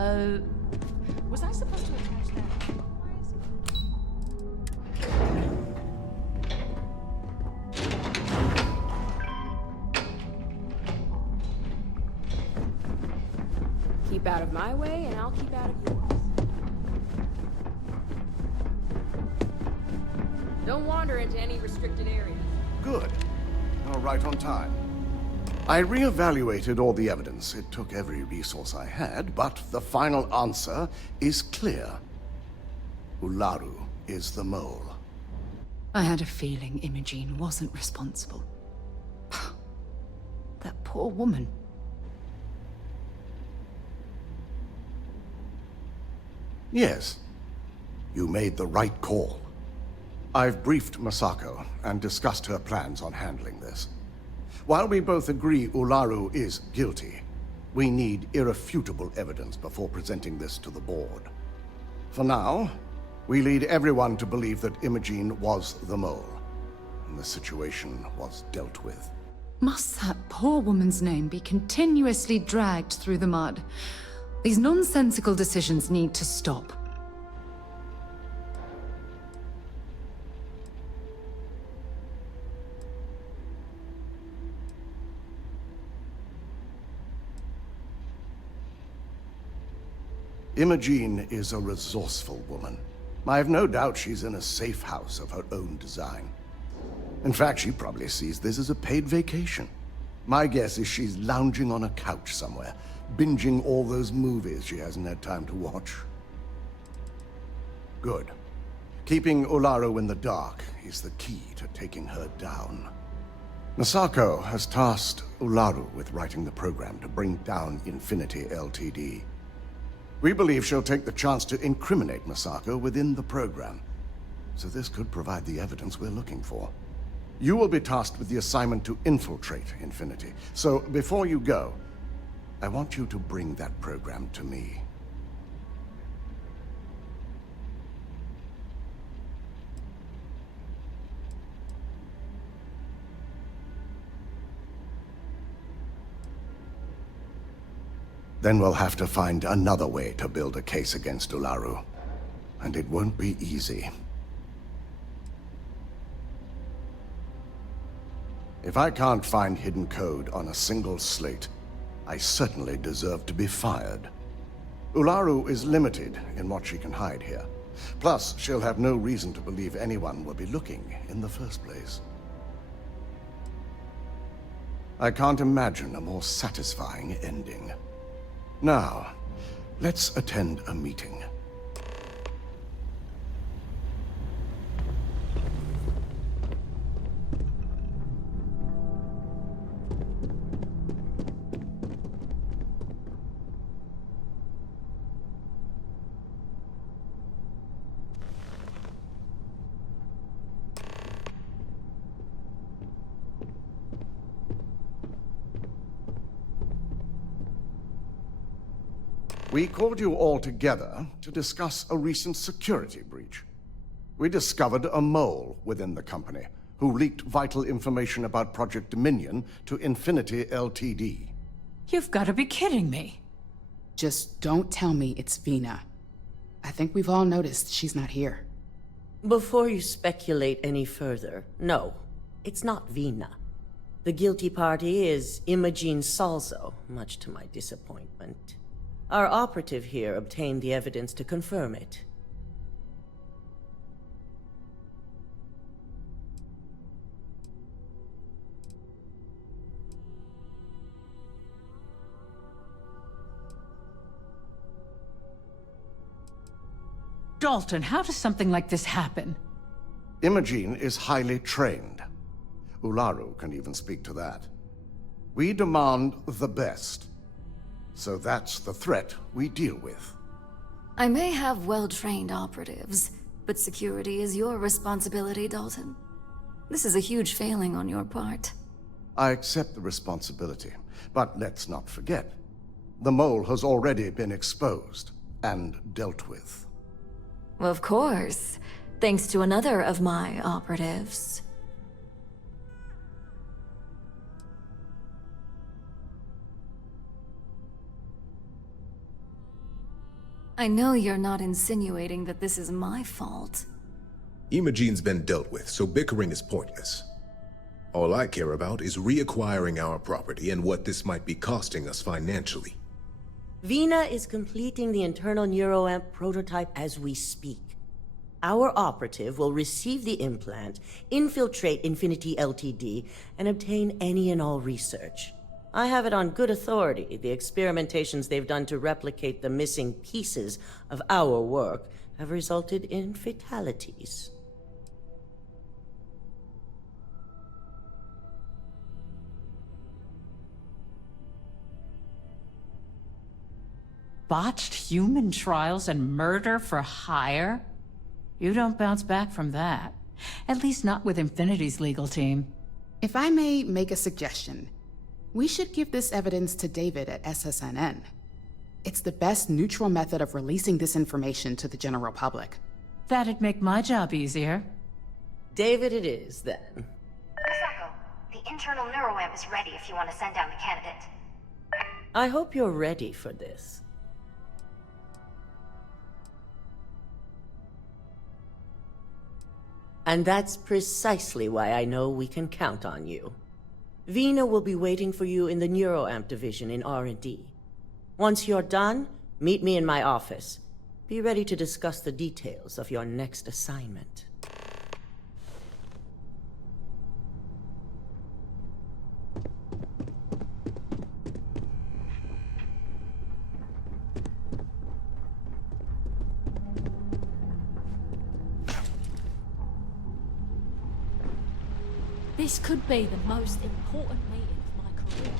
Was I supposed to attach that? Why is it? Keep out of my way, and I'll keep out of yours. Don't wander into any restricted areas. Good. You're right on time. I reevaluated all the evidence. It took every resource I had, but the final answer is clear. Ularu is the mole. I had a feeling Imogene wasn't responsible. That poor woman. Yes. You made the right call. I've briefed Masako and discussed her plans on handling this. While we both agree Ularu is guilty, we need irrefutable evidence before presenting this to the board. For now, we lead everyone to believe that Imogene was the mole, and the situation was dealt with. Must that poor woman's name be continuously dragged through the mud? These nonsensical decisions need to stop. Imogene is a resourceful woman. I have no doubt she's in a safe house of her own design. In fact, she probably sees this as a paid vacation. My guess is she's lounging on a couch somewhere, binging all those movies she hasn't had time to watch. Good. Keeping Ularu in the dark is the key to taking her down. Masako has tasked Ularu with writing the program to bring down Infinity Ltd. We believe she'll take the chance to incriminate Masako within the program, so this could provide the evidence we're looking for. You will be tasked with the assignment to infiltrate Infinity, so before you go, I want you to bring that program to me. Then we'll have to find another way to build a case against Ularu. And it won't be easy. If I can't find hidden code on a single slate, I certainly deserve to be fired. Ularu is limited in what she can hide here. Plus, she'll have no reason to believe anyone will be looking in the first place. I can't imagine a more satisfying ending. Now, let's attend a meeting. We called you all together to discuss a recent security breach. We discovered a mole within the company who leaked vital information about Project Dominion to Infinity Ltd. You've got to be kidding me. Just don't tell me it's Vina. I think we've all noticed she's not here. Before you speculate any further, no, it's not Vina. The guilty party is Imogene Salzo, much to my disappointment. Our operative here obtained the evidence to confirm it. Dalton, how does something like this happen? Imogene is highly trained. Ularu can even speak to that. We demand the best. So that's the threat we deal with. I may have well-trained operatives, but security is your responsibility, Dalton. This is a huge failing on your part. I accept the responsibility, but let's not forget, the mole has already been exposed and dealt with. Of course, thanks to another of my operatives. I know you're not insinuating that this is my fault. Imogene's been dealt with, so bickering is pointless. All I care about is reacquiring our property and what this might be costing us financially. Vina is completing the internal neuroamp prototype as we speak. Our operative will receive the implant, infiltrate Infinity Ltd, and obtain any and all research. I have it on good authority the experimentations they've done to replicate the missing pieces of our work have resulted in fatalities. Botched human trials and murder for hire? You don't bounce back from that. At least not with Infinity's legal team. If I may make a suggestion, we should give this evidence to David at SSNN. It's the best neutral method of releasing this information to the general public. That'd make my job easier. David it is, then. Misako, the internal neuroamp is ready if you want to send down the candidate. I hope you're ready for this. And that's precisely why I know we can count on you. Vina will be waiting for you in the neuroamp division in R&D. Once you're done, meet me in my office. Be ready to discuss the details of your next assignment. This could be the most important meeting of my career.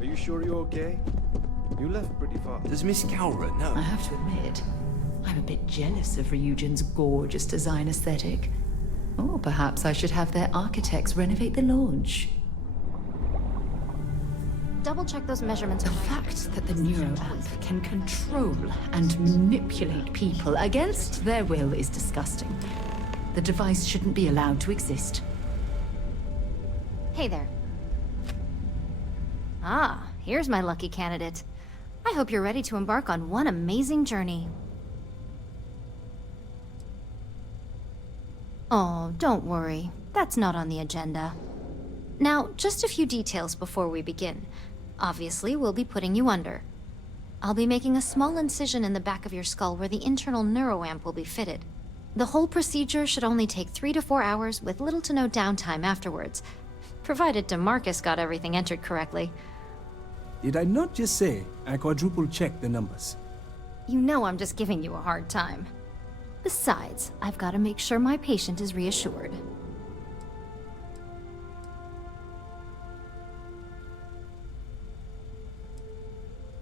Are you sure you're okay? You left pretty fast. Does Miss Cowra know? I have to admit, I'm a bit jealous of Ryujin's gorgeous design aesthetic. Or perhaps I should have their architects renovate the launch. Double-check those measurements. The fact that the neuroamp can control and manipulate people against their will is disgusting. The device shouldn't be allowed to exist. Hey there. Ah, here's my lucky candidate. I hope you're ready to embark on one amazing journey. Oh, don't worry. That's not on the agenda. Now, just a few details before we begin. Obviously, we'll be putting you under. I'll be making a small incision in the back of your skull where the internal neuroamp will be fitted. The whole procedure should only take 3 to 4 hours with little to no downtime afterwards, provided DeMarcus got everything entered correctly. Did I not just say I quadruple-checked the numbers? You know I'm just giving you a hard time. Besides, I've got to make sure my patient is reassured.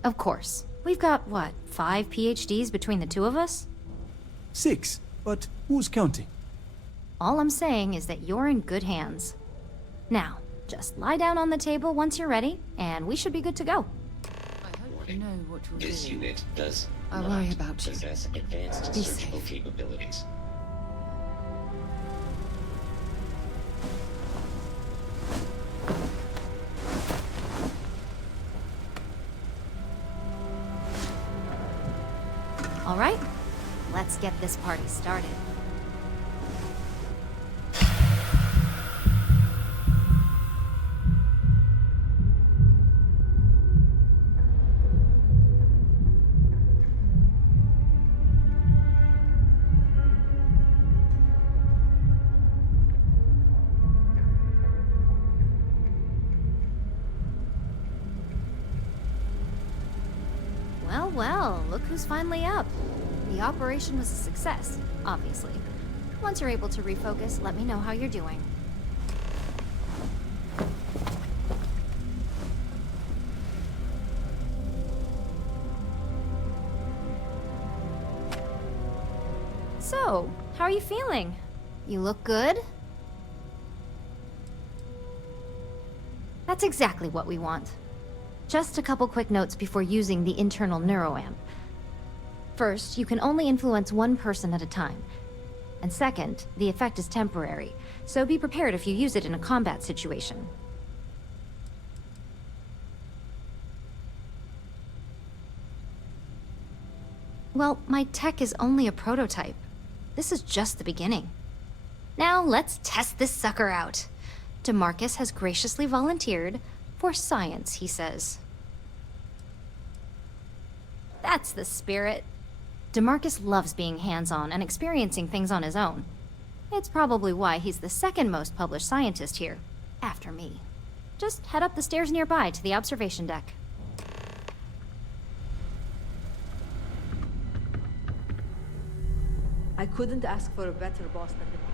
Of course. We've got, what, 5 PhDs between the two of us? 6, but who's counting? All I'm saying is that you're in good hands. Now, just lie down on the table once you're ready, and we should be good to go. I hope you know what you'll This do. unit does I not worry about you. possess advanced Be surgical safe. capabilities. All right, let's get this party started. Well, well, look who's finally up. The operation was a success, obviously. Once you're able to refocus, let me know how you're doing. So, how are you feeling? You look good? That's exactly what we want. Just a couple quick notes before using the internal neuroamp. First, you can only influence one person at a time. And second, the effect is temporary, so be prepared if you use it in a combat situation. Well, my tech is only a prototype. This is just the beginning. Now let's test this sucker out. DeMarcus has graciously volunteered for science, he says. That's the spirit. DeMarcus loves being hands-on and experiencing things on his own. It's probably why he's the second most published scientist here, after me. Just head up the stairs nearby to the observation deck. I couldn't ask for a better boss than the Marcus.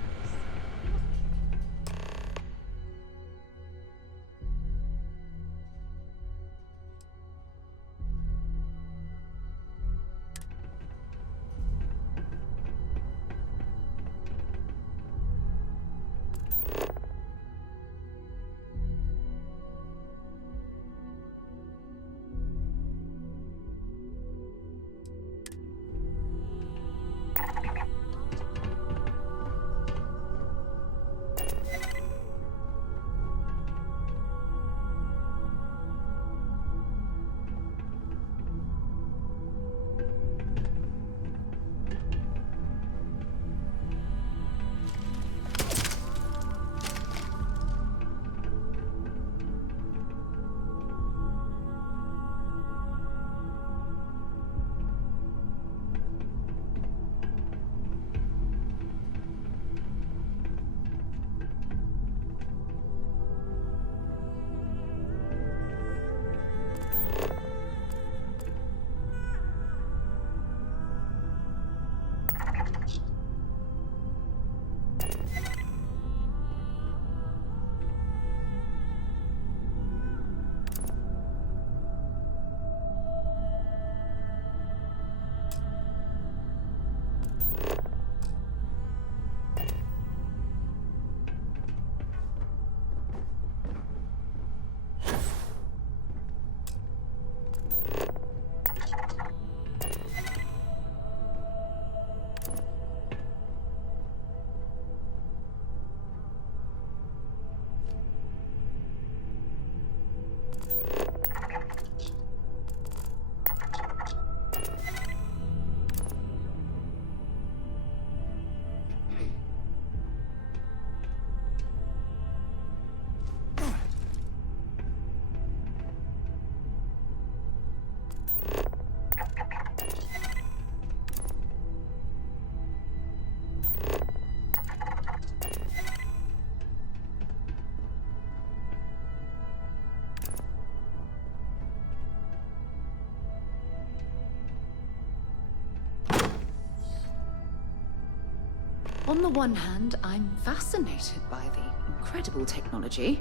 On the one hand, I'm fascinated by the incredible technology.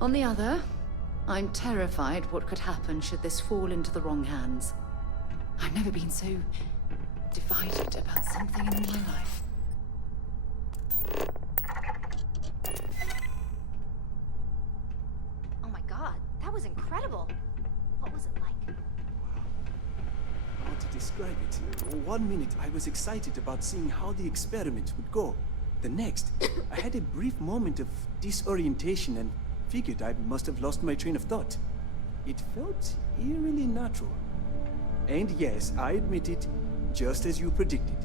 On the other, I'm terrified what could happen should this fall into the wrong hands. I've never been so divided about something in my life. Oh my god, that was incredible. What was it like? How to describe it? 1 minute I was excited about seeing how the experiment would go. The next, I had a brief moment of disorientation and figured I must have lost my train of thought. It felt eerily natural. And yes, I admit it, just as you predicted.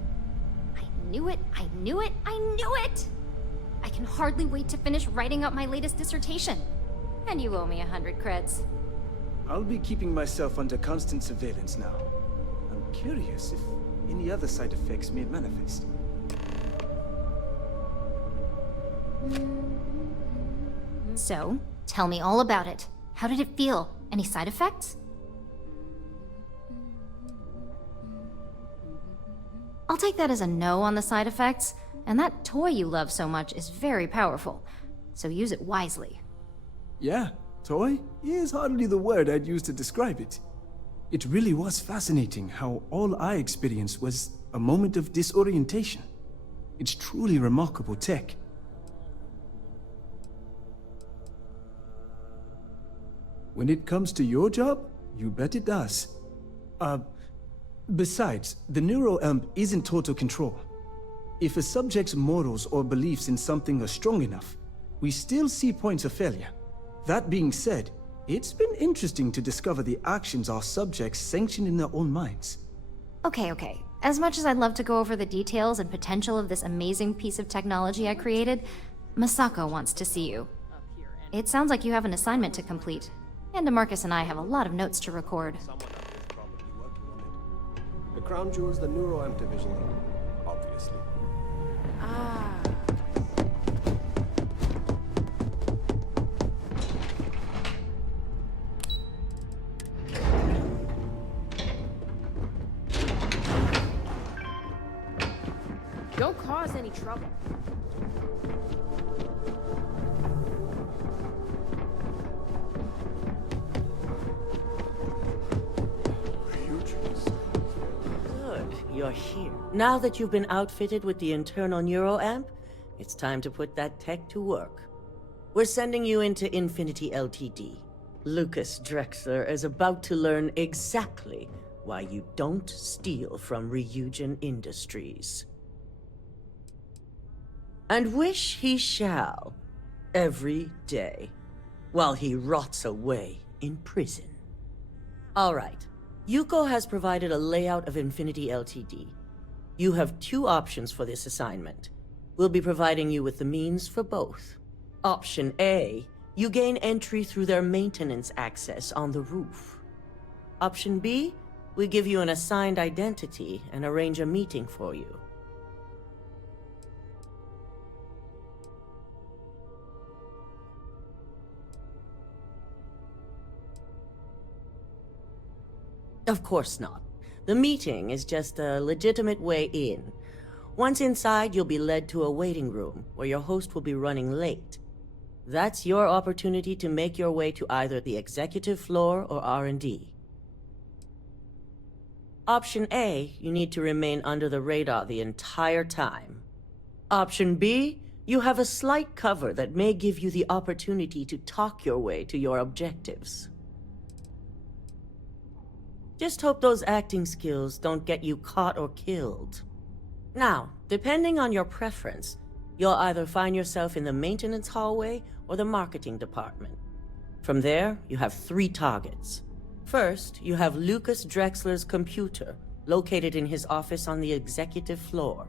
I knew it, I knew it, I knew it! I can hardly wait to finish writing up my latest dissertation. And you owe me 100 creds. I'll be keeping myself under constant surveillance now. I'm curious if any other side effects may manifest. So, tell me all about it. How did it feel? Any side effects? I'll take that as a no on the side effects, and that toy you love so much is very powerful, so use it wisely. Yeah, toy is hardly the word I'd use to describe it. It really was fascinating how all I experienced was a moment of disorientation. It's truly remarkable tech. When it comes to your job, you bet it does. Besides, the neural isn't total control. If a subject's morals or beliefs in something are strong enough, we still see points of failure. That being said, it's been interesting to discover the actions our subjects sanction in their own minds. Okay. As much as I'd love to go over the details and potential of this amazing piece of technology I created, Masako wants to see you. It sounds like you have an assignment to complete, and DeMarcus and I have a lot of notes to record. The crown jewel's the neuroamp division, obviously. Don't cause any trouble. Good, you're here. Now that you've been outfitted with the internal neuroamp, it's time to put that tech to work. We're sending you into Infinity Ltd. Lucas Drexler is about to learn exactly why you don't steal from Ryujin Industries. And wish he shall, every day, while he rots away in prison. All right, Yuko has provided a layout of Infinity Ltd. You have two options for this assignment. We'll be providing you with the means for both. Option A, you gain entry through their maintenance access on the roof. Option B, we give you an assigned identity and arrange a meeting for you. Of course not. The meeting is just a legitimate way in. Once inside, you'll be led to a waiting room where your host will be running late. That's your opportunity to make your way to either the executive floor or R&D. Option A, you need to remain under the radar the entire time. Option B, you have a slight cover that may give you the opportunity to talk your way to your objectives. Just hope those acting skills don't get you caught or killed. Now, depending on your preference, you'll either find yourself in the maintenance hallway or the marketing department. From there, you have 3 targets. First, you have Lucas Drexler's computer, located in his office on the executive floor.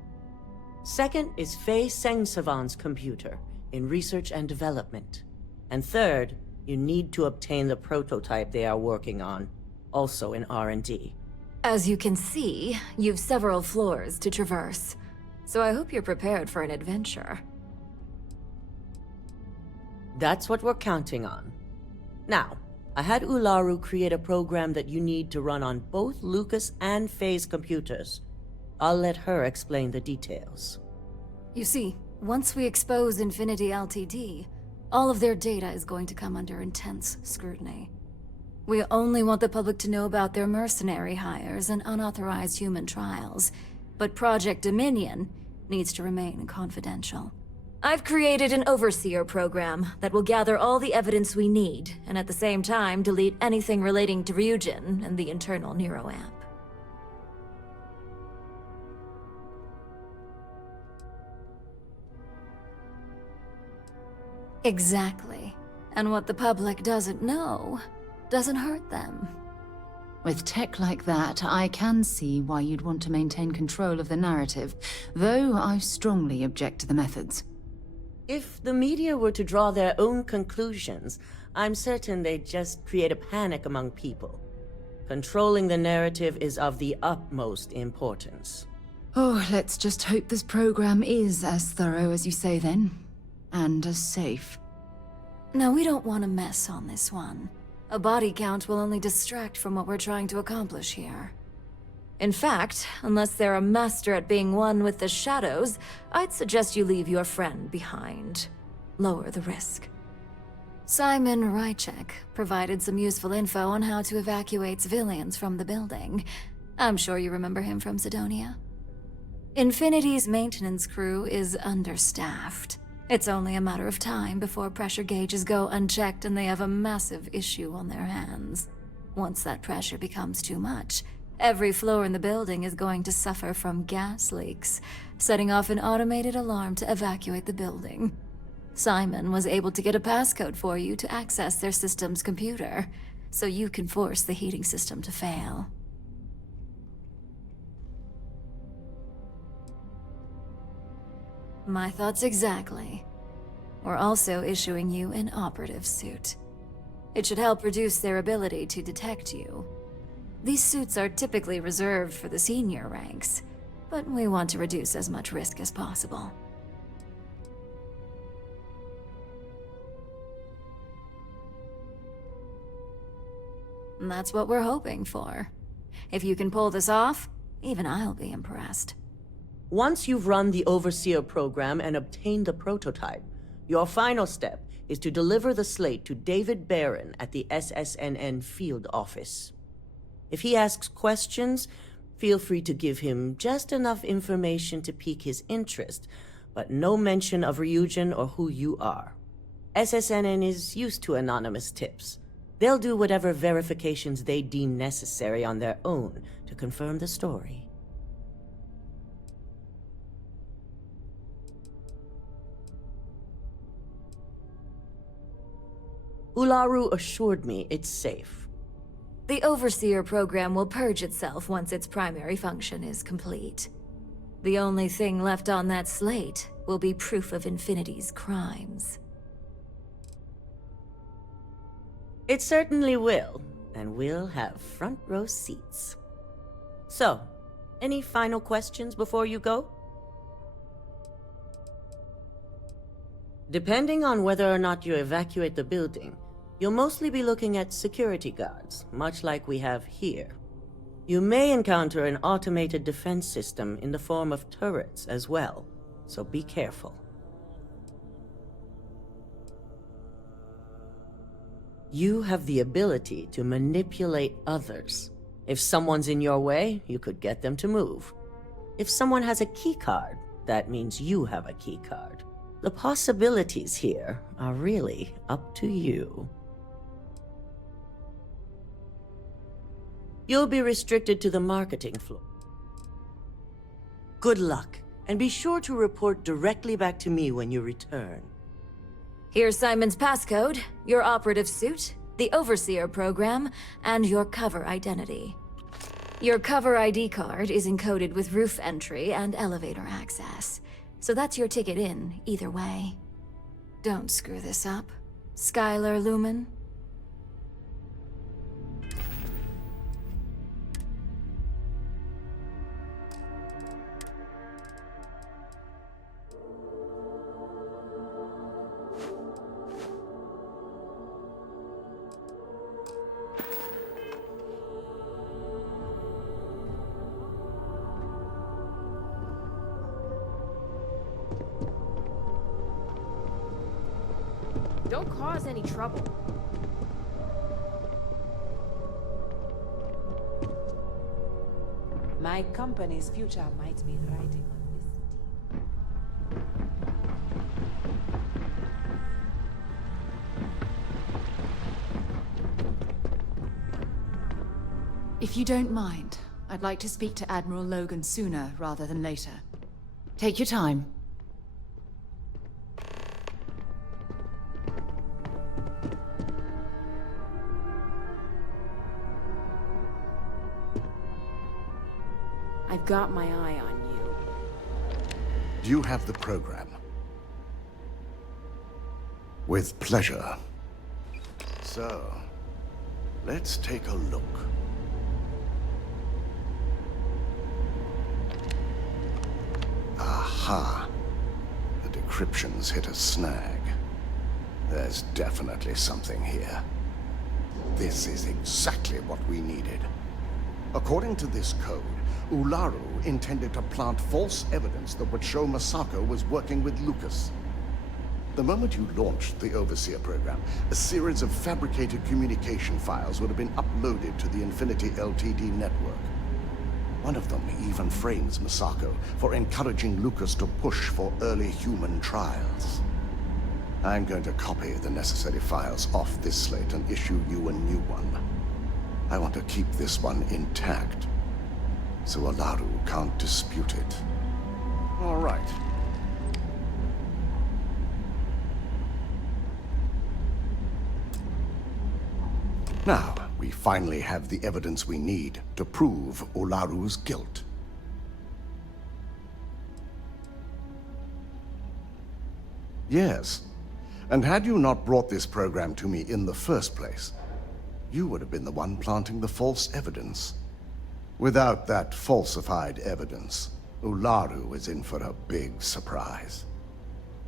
Second is Faye Sengsavan's computer, in research and development. And third, you need to obtain the prototype they are working on, also in R&D. As you can see, you've several floors to traverse, so I hope you're prepared for an adventure. That's what we're counting on. Now, I had Ularu create a program that you need to run on both Lucas and Faye's computers. I'll let her explain the details. You see, once we expose Infinity Ltd., all of their data is going to come under intense scrutiny. We only want the public to know about their mercenary hires and unauthorized human trials, but Project Dominion needs to remain confidential. I've created an overseer program that will gather all the evidence we need, and at the same time delete anything relating to Ryujin and the internal neuroamp. Exactly. And what the public doesn't know doesn't hurt them. With tech like that, I can see why you'd want to maintain control of the narrative, though I strongly object to the methods. If the media were to draw their own conclusions, I'm certain they'd just create a panic among people. Controlling the narrative is of the utmost importance. Oh, let's just hope this program is as thorough as you say then, and as safe. Now, we don't want to mess on this one. A body count will only distract from what we're trying to accomplish here. In fact, unless they're a master at being one with the shadows, I'd suggest you leave your friend behind. Lower the risk. Simon Rychek provided some useful info on how to evacuate civilians from the building. I'm sure you remember him from Sidonia. Infinity's maintenance crew is understaffed. It's only a matter of time before pressure gauges go unchecked and they have a massive issue on their hands. Once that pressure becomes too much, Every floor in the building is going to suffer from gas leaks, setting off an automated alarm to evacuate the building. Simon was able to get a passcode for you to access their system's computer, so you can force the heating system to fail. My thoughts exactly. We're also issuing you an operative suit. It should help reduce their ability to detect you. These suits are typically reserved for the senior ranks, but we want to reduce as much risk as possible. And that's what we're hoping for. If you can pull this off, even I'll be impressed. Once you've run the Overseer program and obtained the prototype, your final step is to deliver the slate to David Barron at the SSNN field office. If he asks questions, feel free to give him just enough information to pique his interest, but no mention of Ryujin or who you are. SSNN is used to anonymous tips. They'll do whatever verifications they deem necessary on their own to confirm the story. Ularu assured me it's safe. The Overseer program will purge itself once its primary function is complete. The only thing left on that slate will be proof of Infinity's crimes. It certainly will, and we'll have front row seats. So, any final questions before you go? Depending on whether or not you evacuate the building, you'll mostly be looking at security guards, much like we have here. You may encounter an automated defense system in the form of turrets as well, so be careful. You have the ability to manipulate others. If someone's in your way, you could get them to move. If someone has a keycard, that means you have a keycard. The possibilities here are really up to you. You'll be restricted to the marketing floor. Good luck, and be sure to report directly back to me when you return. Here's Simon's passcode, your operative suit, the Overseer program, and your cover identity. Your cover ID card is encoded with roof entry and elevator access, so that's your ticket in, either way. Don't screw this up, Skylar Lumen. Don't cause any trouble. My company's future might be riding on this team. If you don't mind, I'd like to speak to Admiral Logan sooner rather than later. Take your time. I've got my eye on you. Do you have the program? With pleasure. So, let's take a look. Aha. The decryptions hit a snag. There's definitely something here. This is exactly what we needed. According to this code, Ularu intended to plant false evidence that would show Masako was working with Lucas. The moment you launched the Overseer program, a series of fabricated communication files would have been uploaded to the Infinity Ltd network. One of them even frames Masako for encouraging Lucas to push for early human trials. I'm going to copy the necessary files off this slate and issue you a new one. I want to keep this one intact, so Olaru can't dispute it. All right. Now, we finally have the evidence we need to prove Olaru's guilt. Yes, and had you not brought this program to me in the first place, you would have been the one planting the false evidence. Without that falsified evidence, Ularu is in for a big surprise.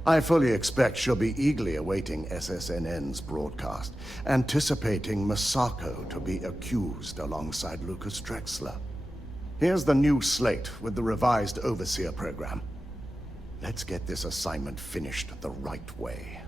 I fully expect she'll be eagerly awaiting SSNN's broadcast, anticipating Misako to be accused alongside Lucas Drexler. Here's the new slate with the revised Overseer program. Let's get this assignment finished the right way.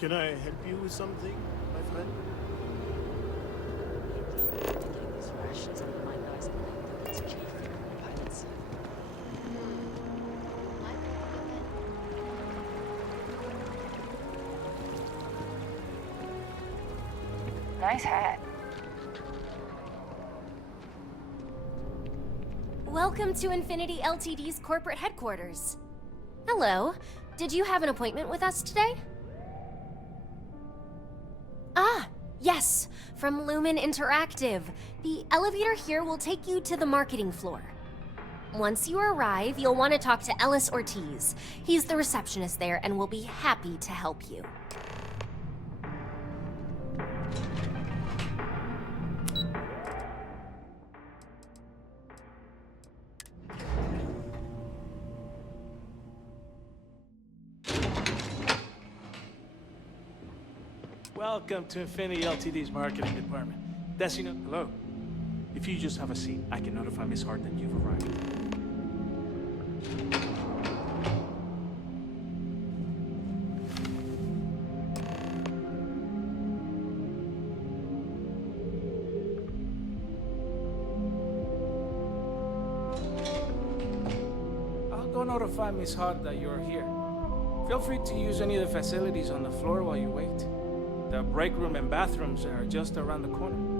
Can I help you with something, my friend? These rations under my nose and think that it's chief pilots. Nice hat. Welcome to Infinity Ltd's corporate headquarters. Hello. Did you have an appointment with us today? Ah, yes, from Lumen Interactive. The elevator here will take you to the marketing floor. Once you arrive, you'll want to talk to Ellis Ortiz. He's the receptionist there and will be happy to help you. Welcome to Infinity Ltd's marketing department. Desina, hello. If you just have a seat, I can notify Miss Hart that you've arrived. I'll go notify Miss Hart that you're here. Feel free to use any of the facilities on the floor while you wait. The break room and bathrooms are just around the corner.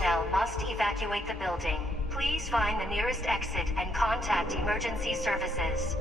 personnel must evacuate the building. Please find the nearest exit and contact emergency services.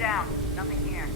down. Nothing here.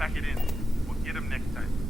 Pack it in. We'll get him next time.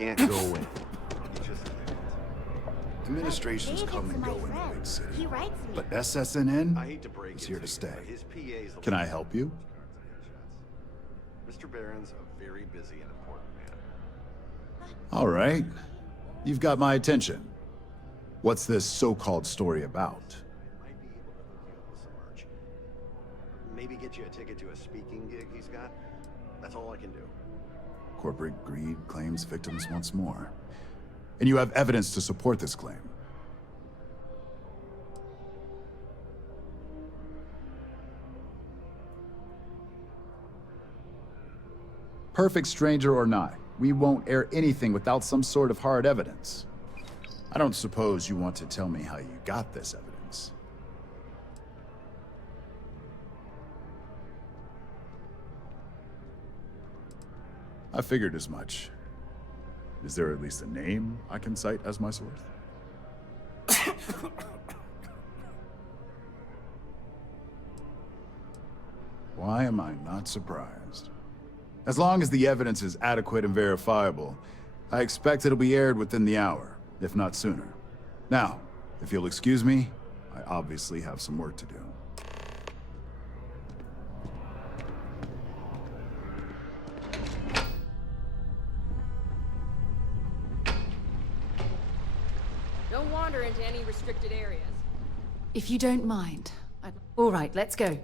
can't go in. Administrations come and go in the big city. He writes me. But SSNN I hate to break is it here to to you, stay. but his PA is the Can I help you? Mr. Barron's a very busy and important man. All right. You've got my attention. What's this so-called story about? Might be able to hook you up with some merch. Maybe get you a ticket to a speaking gig he's got. That's all I can do. Corporate greed claims victims once more. And you have evidence to support this claim. Perfect stranger or not, we won't air anything without some sort of hard evidence. I don't suppose you want to tell me how you got this evidence. I figured as much. Is there at least a name I can cite as my source? Why am I not surprised? As long as the evidence is adequate and verifiable, I expect it'll be aired within the hour, if not sooner. Now, if you'll excuse me, I obviously have some work to do. Don't wander into any restricted areas. If you don't mind. All right, let's go.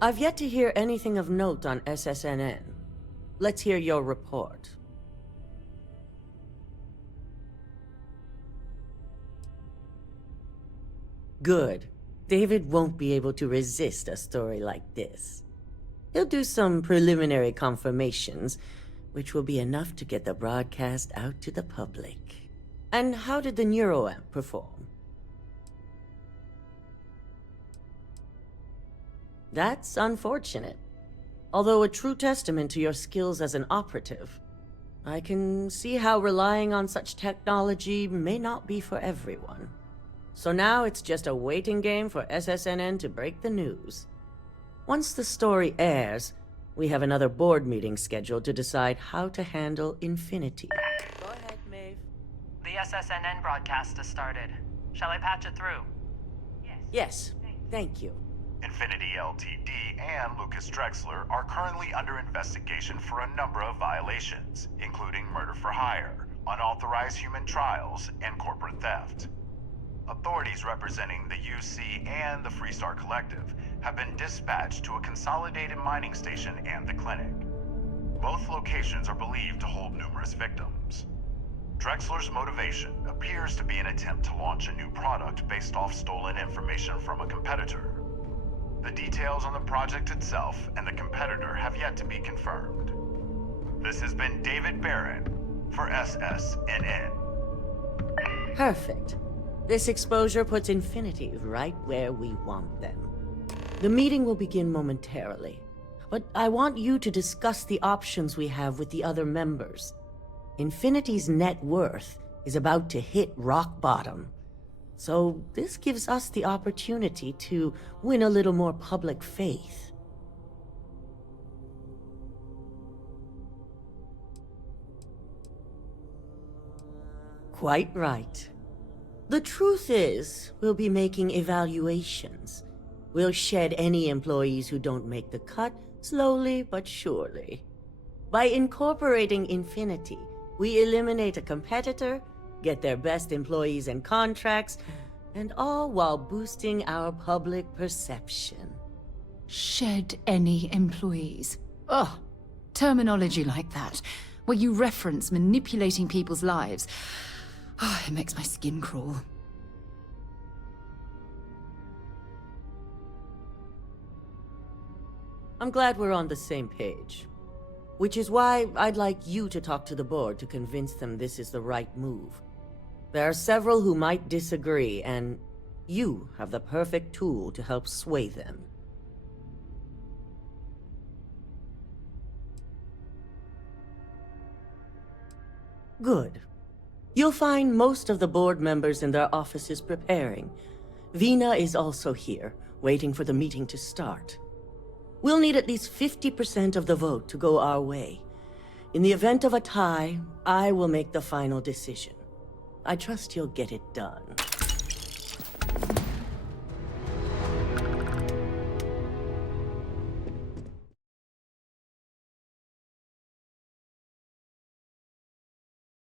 I've yet to hear anything of note on SSNN. Let's hear your report. Good. David won't be able to resist a story like this. He'll do some preliminary confirmations, which will be enough to get the broadcast out to the public. And how did the neuroamp perform? That's unfortunate. Although a true testament to your skills as an operative, I can see how relying on such technology may not be for everyone. So now it's just a waiting game for SSNN to break the news. Once the story airs, we have another board meeting scheduled to decide how to handle Infinity. Go ahead, Maeve. The SSNN broadcast has started. Shall I patch it through? Yes, thank you. Infinity Ltd. and Lucas Drexler are currently under investigation for a number of violations, including murder for hire, unauthorized human trials, and corporate theft. Authorities representing the UC and the Freestar Collective have been dispatched to a consolidated mining station and the clinic. Both locations are believed to hold numerous victims. Drexler's motivation appears to be an attempt to launch a new product based off stolen information from a competitor. The details on the project itself and the competitor have yet to be confirmed. This has been David Barron for SSNN. Perfect. This exposure puts Infinity right where we want them. The meeting will begin momentarily, but I want you to discuss the options we have with the other members. Infinity's net worth is about to hit rock bottom. So this gives us the opportunity to win a little more public faith. Quite right. The truth is, we'll be making evaluations. We'll shed any employees who don't make the cut, slowly but surely. By incorporating Infinity, we eliminate a competitor, get their best employees and contracts, and all while boosting our public perception. Shed any employees. Ugh. Terminology like that, where you reference manipulating people's lives. Oh, it makes my skin crawl. I'm glad we're on the same page. Which is why I'd like you to talk to the board to convince them this is the right move. There are several who might disagree, and you have the perfect tool to help sway them. Good. You'll find most of the board members in their offices preparing. Vina is also here, waiting for the meeting to start. We'll need at least 50% of the vote to go our way. In the event of a tie, I will make the final decision. I trust you'll get it done.